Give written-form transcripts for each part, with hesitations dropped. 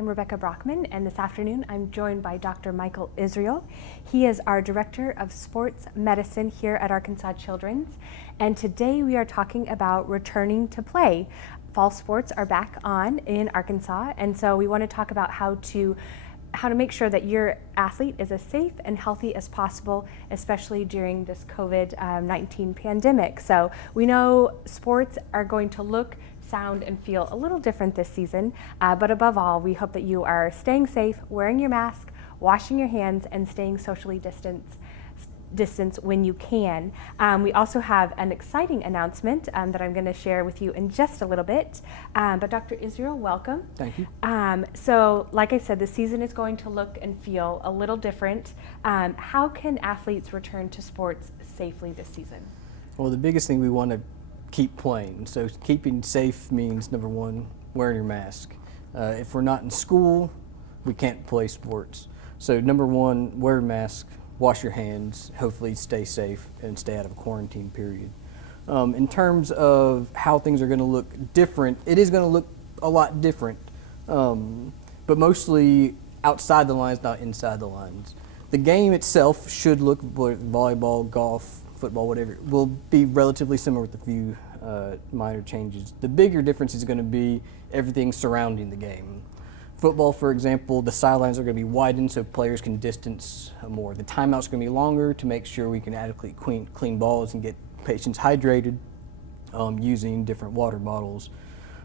I'm Rebecca Brockman, and this afternoon I'm joined by Dr. Michael Israel. He is our Director of Sports Medicine here at Arkansas Children's, and today we are talking about returning to play. Fall sports are back on in Arkansas, and so we want to talk about how to make sure that your athlete is as safe and healthy as possible, especially during this COVID-19 pandemic. So we know sports are going to look, sound, and feel a little different this season, but above all, we hope that you are staying safe, wearing your mask, washing your hands, and staying socially distanced when you can. We also have an exciting announcement that I'm going to share with you in just a little bit. But Dr. Israel, welcome. Thank you. So like I said, the season is going to look and feel a little different. How can athletes return to sports safely this season? Well, the biggest thing we want to keep playing. So keeping safe means, number one, wearing your mask. If we're not in school, we can't play sports. So number one, wear a mask. Wash your hands, hopefully stay safe and stay out of a quarantine period. In terms of how things are going to look different, it is going to look a lot different, but mostly outside the lines, not inside the lines. The game itself should look, volleyball, golf, football, whatever, will be relatively similar with a few minor changes. The bigger difference is going to be everything surrounding the game. Football, for example, the sidelines are going to be widened so players can distance more. The timeout's going to be longer to make sure we can adequately clean balls and get patients hydrated using different water bottles.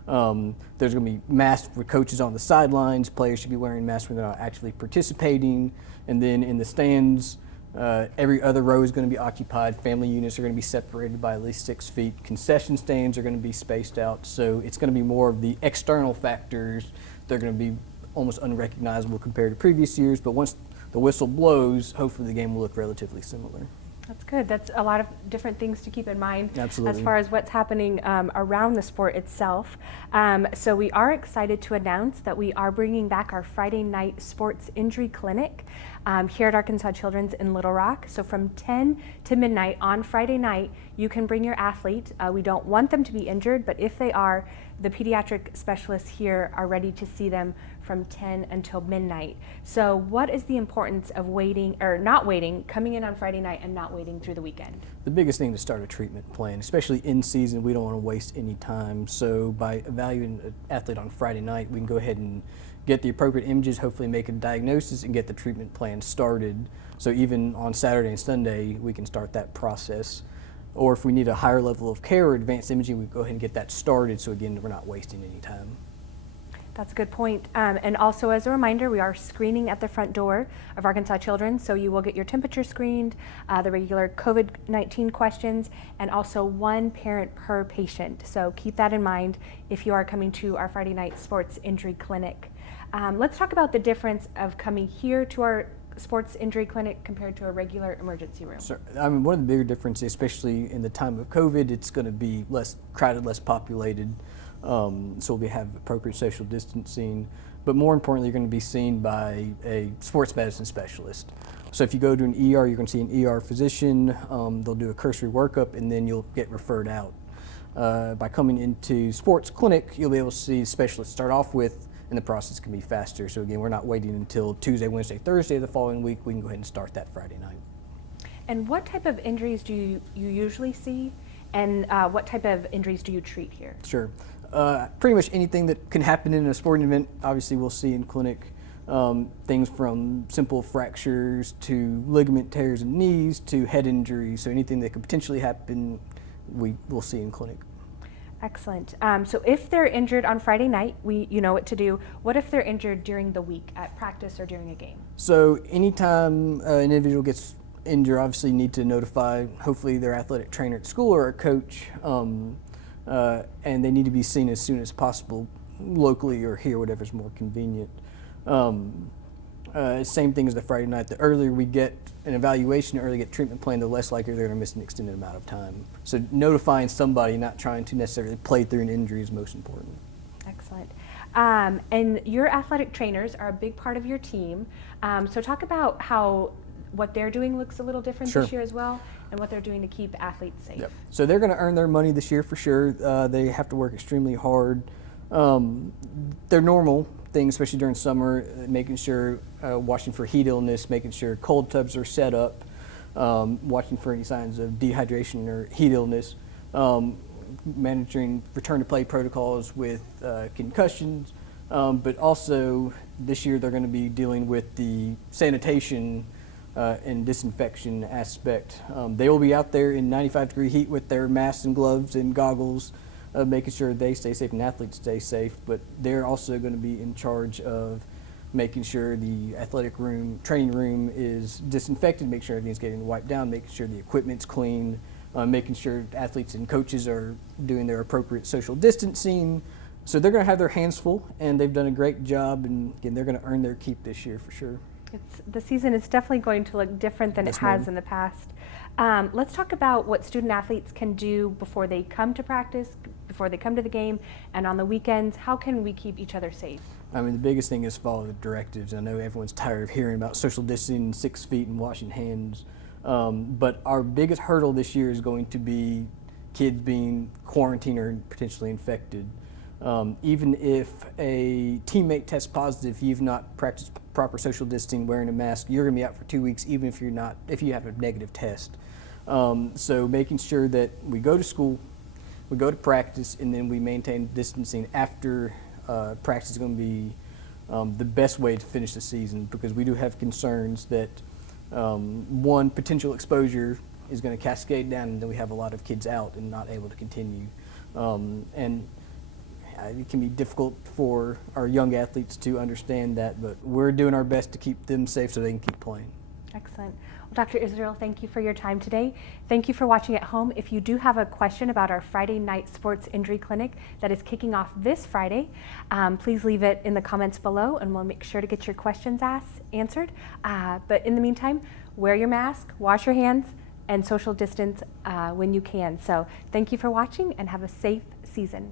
There's going to be masks for coaches on the sidelines. Players should be wearing masks when they're not actually participating. And then in the stands, every other row is going to be occupied. Family units are going to be separated by at least 6 feet. Concession stands are going to be spaced out. So it's going to be more of the external factors. They're going to be almost unrecognizable compared to previous years, but once the whistle blows, hopefully the game will look relatively similar. That's good. That's a lot of different things to keep in mind. Absolutely. As far as what's happening around the sport itself. So we are excited to announce that we are bringing back our Friday night sports injury clinic here at Arkansas Children's in Little Rock. So from 10 to midnight on Friday night, you can bring your athlete. We don't want them to be injured, but if they are, the pediatric specialists here are ready to see them from 10 until midnight. So what is the importance of waiting, or not waiting, coming in on Friday night and not waiting through the weekend? The biggest thing to start a treatment plan, especially in season, we don't want to waste any time. So by evaluating an athlete on Friday night, we can go ahead and get the appropriate images, hopefully make a diagnosis and get the treatment plan started. So even on Saturday and Sunday, we can start that process. Or if we need a higher level of care or advanced imaging, we go ahead and get that started. So again, we're not wasting any time. That's a good point. And also as a reminder, we are screening at the front door of Arkansas Children's, so you will get your temperature screened, the regular COVID-19 questions, and also 1 parent per patient. So keep that in mind if you are coming to our Friday night sports injury clinic. Let's talk about the difference of coming here to our sports injury clinic compared to a regular emergency room. Sure. I mean, one of the bigger differences, especially in the time of COVID, it's going to be less crowded, less populated. So we'll have appropriate social distancing, but more importantly, you're going to be seen by a sports medicine specialist. So if you go to an ER, you're going to see an ER physician. They'll do a cursory workup, and then you'll get referred out. By coming into sports clinic, you'll be able to see specialists start off with, and the process can be faster. So again, we're not waiting until Tuesday, Wednesday, Thursday of the following week. We can go ahead and start that Friday night. And what type of injuries do you usually see, and what type of injuries do you treat here? Sure. Pretty much anything that can happen in a sporting event, obviously we'll see in clinic. Things from simple fractures to ligament tears in knees to head injuries. So anything that could potentially happen, we will see in clinic. Excellent. So if they're injured on Friday night, you know what to do. What if they're injured during the week at practice or during a game? So anytime an individual gets injured, obviously need to notify hopefully their athletic trainer at school or a coach. And they need to be seen as soon as possible, locally or here, whatever's more convenient. Same thing as the Friday night. The earlier we get an evaluation, the earlier get treatment plan, the less likely they're going to miss an extended amount of time. So notifying somebody, not trying to necessarily play through an injury, is most important. Excellent. And your athletic trainers are a big part of your team. So talk about how what they're doing looks a little different Sure. this year as well, and what they're doing to keep athletes safe. Yep. So they're going to earn their money this year for sure. They have to work extremely hard. They're normal. things, especially during summer, making sure watching for heat illness, making sure cold tubs are set up, watching for any signs of dehydration or heat illness, managing return to play protocols with concussions, but also this year they're going to be dealing with the sanitation and disinfection aspect. They will be out there in 95-degree heat with their masks and gloves and goggles, making sure they stay safe and athletes stay safe, but they're also going to be in charge of making sure the athletic room, training room is disinfected, make sure everything's getting wiped down, making sure the equipment's clean, making sure athletes and coaches are doing their appropriate social distancing. So they're going to have their hands full, and they've done a great job, and again, they're going to earn their keep this year for sure. The season is definitely going to look different than it has in the past. Let's talk about what student athletes can do before they come to practice, before they come to the game, and on the weekends. How can we keep each other safe? I mean, the biggest thing is follow the directives. I know everyone's tired of hearing about social distancing, 6 feet, and washing hands. But our biggest hurdle this year is going to be kids being quarantined or potentially infected. Even if a teammate tests positive, you've not practiced proper social distancing, wearing a mask, you're going to be out for 2 weeks, even if you have a negative test. So making sure that we go to school, we go to practice, and then we maintain distancing after practice is going to be the best way to finish the season, because we do have concerns that one, potential exposure is going to cascade down, and then we have a lot of kids out and not able to continue. And it can be difficult for our young athletes to understand that, but we're doing our best to keep them safe so they can keep playing. Excellent. Well, Dr. Israel, thank you for your time today. Thank you for watching at home. If you do have a question about our Friday night sports injury clinic that is kicking off this Friday, please leave it in the comments below, and we'll make sure to get your questions answered. But in the meantime, wear your mask, wash your hands, and social distance when you can. So thank you for watching, and have a safe season.